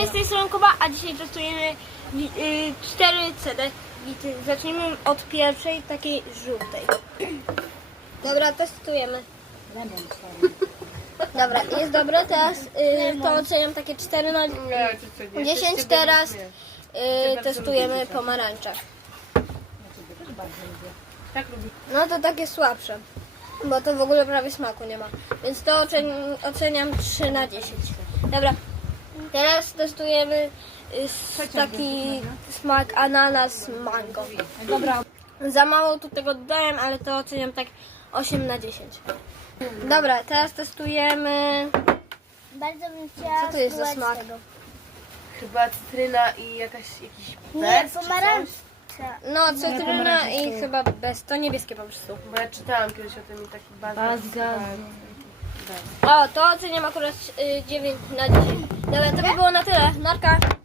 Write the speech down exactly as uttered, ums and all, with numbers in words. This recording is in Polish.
Cześć, z tej strony Kuba, a dzisiaj testujemy y, cztery C D. Zacznijmy od pierwszej, takiej żółtej. Dobra, testujemy. Dobra, jest dobre, teraz y, to oceniam takie cztery na dziesięć, teraz y, testujemy pomarańcza. Tak lubi. No to takie słabsze, bo to w ogóle prawie smaku nie ma, więc to ocen- oceniam trzy na dziesięć. Dobra, teraz testujemy y, s- taki smak ananas mango. Dobra, za mało tu tego dodałem, ale to oceniam tak osiem na dziesięć. Dobra, teraz testujemy. Bardzo bym chciała Co to jest za spróbować smak? tego. Chyba cytryna i jakaś, jakiś Nie, bez, czy pomarańcza. coś. No, cytryna i chyba bez, to niebieskie po prostu. Bo ja czytałam kiedyś o tym i taki baz. O, to oceniam akurat y, dziewięć na dziesięć. Dobra, to by było na tyle. Narka.